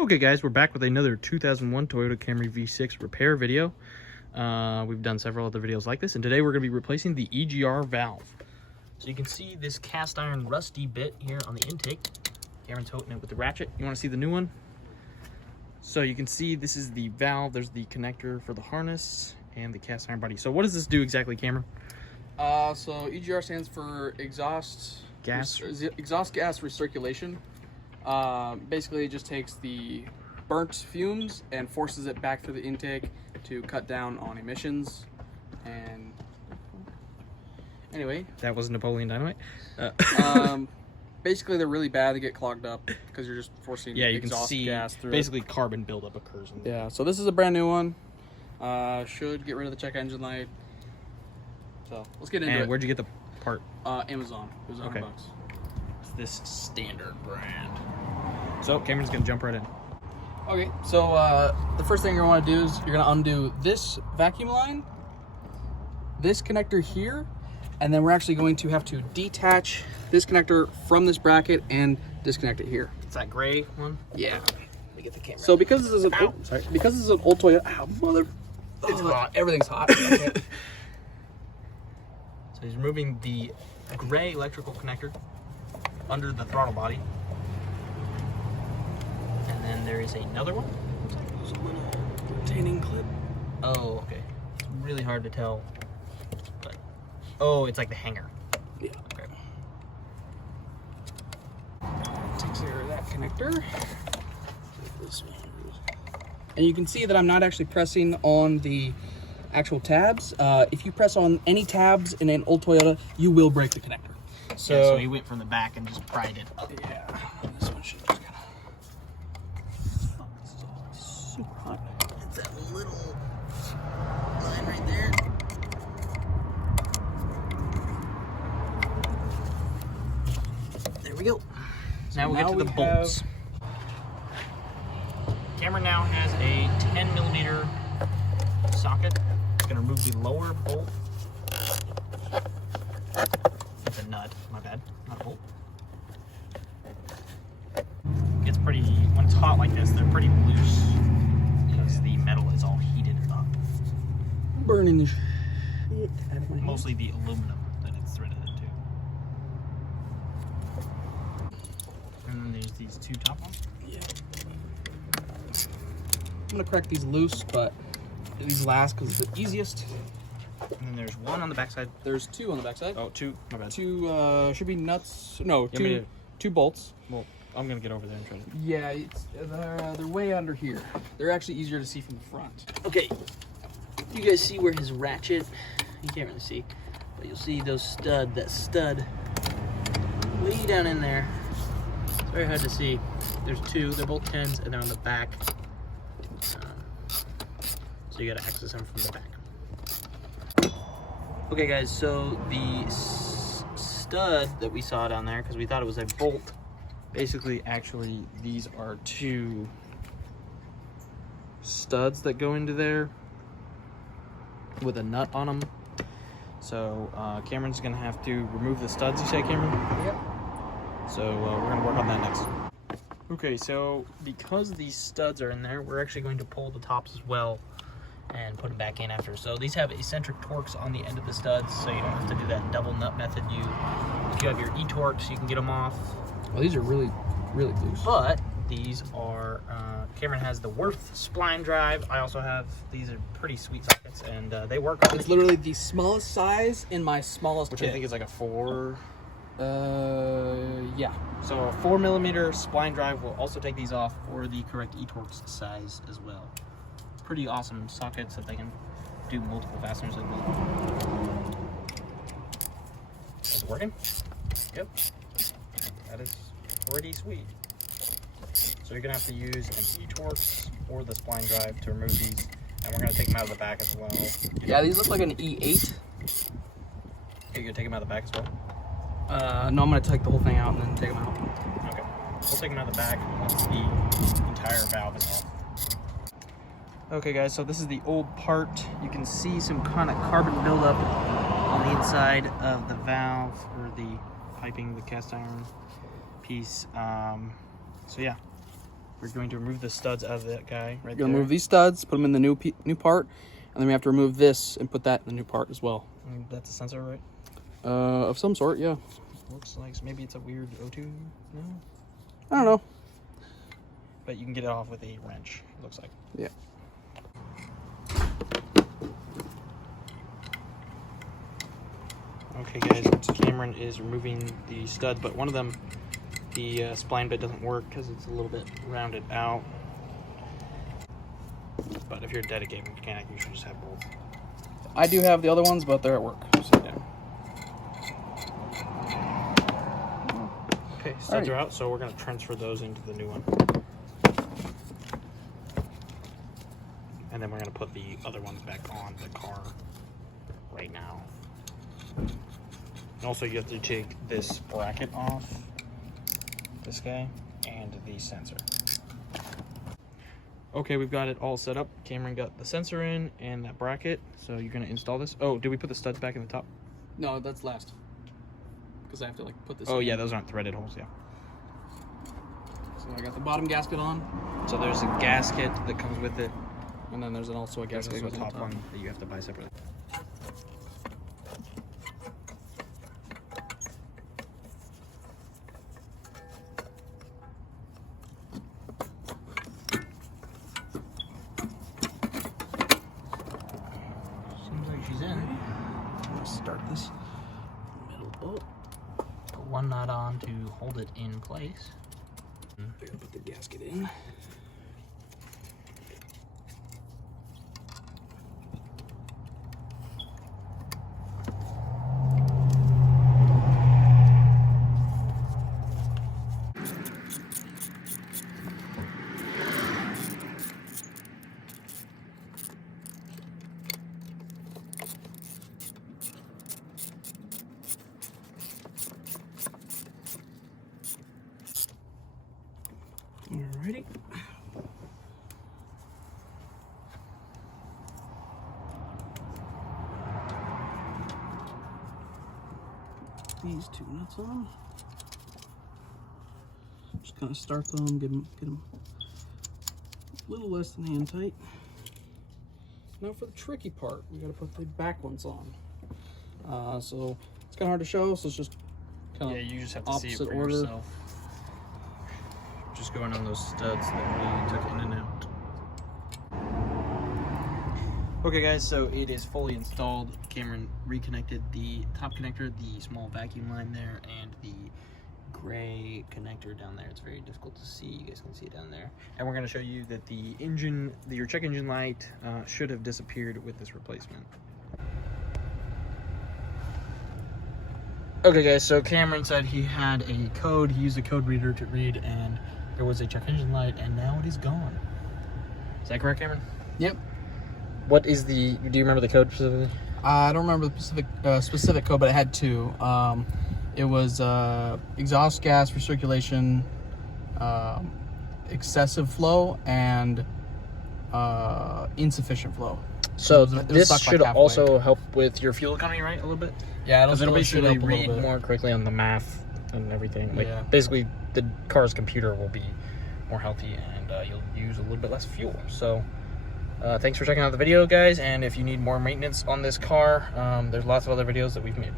Okay guys, we're back with another 2001 Toyota Camry V6 repair video. We've done several other videos like this, and today we're going to be replacing the EGR valve. So you can see this cast iron rusty bit here on the intake. Cameron's holding it with the ratchet. You want to see the new one? So you can see this is the valve, there's the connector for the harness, and the cast iron body. So what does this do exactly, Cameron? So EGR stands for exhaust gas recirculation. Basically it just takes the burnt fumes and forces it back through the intake to cut down on emissions. And anyway, that was Napoleon Dynamite. Basically they're really bad. They get clogged up because you're just forcing exhaust gas through. Basically carbon buildup occurs in yeah, so this is a brand new one. Should get rid of the check engine light. So let's get into it. And where'd you get the part? Amazon. It was $100. It's this standard brand. So Cameron's gonna jump right in. Okay, so the first thing you're gonna want to do is you're gonna undo this vacuum line, this connector here, and then we're actually going to have to detach this connector from this bracket and disconnect it here. It's that gray one? Yeah. Let me get the camera. So because this is an because this is an old Toyota, it's hot. Everything's hot. Okay. So he's removing the gray electrical connector under the throttle body. And then there is another one. Looks like there's a little retaining clip. Oh, okay. It's really hard to tell. But oh, it's like the hanger. Yeah. Okay. Take care of that connector. And you can see that I'm not actually pressing on the actual tabs. If you press on any tabs in an old Toyota, you will break the connector. So he went from the back and just pried it up. Yeah, this one should just kind of. Oh, this is all super hot. It's that little line right there. There we go. So now we'll get to the bolts. Camera now has a 10mm socket. It's going to remove the lower bolt. It's a nut, my bad, not a bolt. It's pretty, when it's hot like this, they're pretty loose because the metal is all heated up. I'm burning the shit out of my hand. Mostly the aluminum that it's threaded into. And then there's these two top ones. Yeah. I'm gonna crack these loose, but these last because it's the easiest. And then there's one on the backside. There's two on the backside. Oh, two. My bad. Two should be nuts. No, Yeah, two bolts. Well, I'm gonna get over there and try to. Yeah, they're way under here. They're actually easier to see from the front. Okay, you guys see where his ratchet, you can't really see, but you'll see that stud way down in there. It's very hard to see. There's two, they're both 10s and they're on the back. So you gotta access them from the back. Okay guys, so the stud that we saw down there, because we thought it was a bolt, Basically, actually, these are two studs that go into there with a nut on them. So Cameron's gonna have to remove the studs, you say, Cameron? Yep. So we're gonna work on that next. Okay, so because these studs are in there, we're actually going to pull the tops as well and put them back in after. So these have eccentric torques on the end of the studs, so you don't have to do that double nut method. If you have your e-torques, you can get them off. Well, these are really loose. But these are, Cameron has the Worth spline drive. I also have, these are pretty sweet sockets, and they work. It's literally the smallest size in my smallest Which kit. I think is like a 4. Yeah. So a 4mm spline drive will also take these off for the correct e-torques size as well. Pretty awesome sockets that they can do multiple fasteners in. Is it working? Yep. That is pretty sweet. So you're gonna have to use an e-torques or the spline drive to remove these, and we're gonna take them out of the back as well. Yeah, these look like an E8. You're gonna take them out of the back as well? No, I'm gonna take the whole thing out and then take them out. Okay. We'll take them out of the back once the entire valve is off. Okay guys, so this is the old part. You can see some kind of carbon buildup on the inside of the valve, or the piping, the cast iron piece. So yeah, We're going to remove the studs out of that guy right We're there. gonna remove these studs, put them in the new part, and then we have to remove this and put that in the new part as well. And that's a sensor, right? Of some sort, yeah. Looks like maybe it's a weird O2. No, I don't know. but you can get it off with a wrench. It looks like. Yeah. Okay, guys. Cameron is removing the stud, but one of them, the spline bit doesn't work because it's a little bit rounded out. But if you're a dedicated mechanic, you should just have both. I do have the other ones, but they're at work. So. Yeah. Okay, studs are out, so we're going to transfer those into the new one. And then we're going to put the other ones back on the car right now. And also, you have to take this bracket off, this guy, and the sensor. Okay, we've got it all set up. Cameron got the sensor in and that bracket, so you're going to install this. Oh, did we put the studs back in the top? No, that's last. Because I have to like put this. Oh yeah, those aren't threaded holes. Yeah. So I got the bottom gasket on. So there's a gasket that comes with it. And then there's also a gasket that There's goes a on top one that you have to buy separately. Seems like she's in. Let's start this middle bolt. Put one knot on to hold it in place. I gotta put the gasket in. Alrighty. These two nuts on. Just kind of start them, get them a little less than hand tight. Now for the tricky part, we got to put the back ones on. So it's kind of hard to show, so it's just kind of you just have to see it opposite for order. yourself. Just going on those studs that we took in and out. Okay guys, so it is fully installed. Cameron reconnected the top connector, the small vacuum line there, and the gray connector down there. It's very difficult to see. You guys can see it down there. And we're going to show you that the engine, your check engine light should have disappeared with this replacement. Okay guys, so Cameron said he had a code. He used a code reader to read, and there was a check engine light, and now it is gone. Is that correct, Cameron? Yep. What is the, do you remember the code specifically? I don't remember the specific code, but I had two. It was exhaust gas recirculation, excessive flow, and insufficient flow. So It was this stuck, like, should halfway. also help with your fuel economy, right? A little bit? Yeah, Because it'll basically shoot up a little read bit. more correctly on the math and everything. Like, Yeah. basically, the car's computer will be more healthy, and you'll use a little bit less fuel. So, thanks for checking out the video, guys. And if you need more maintenance on this car, there's lots of other videos that we've made.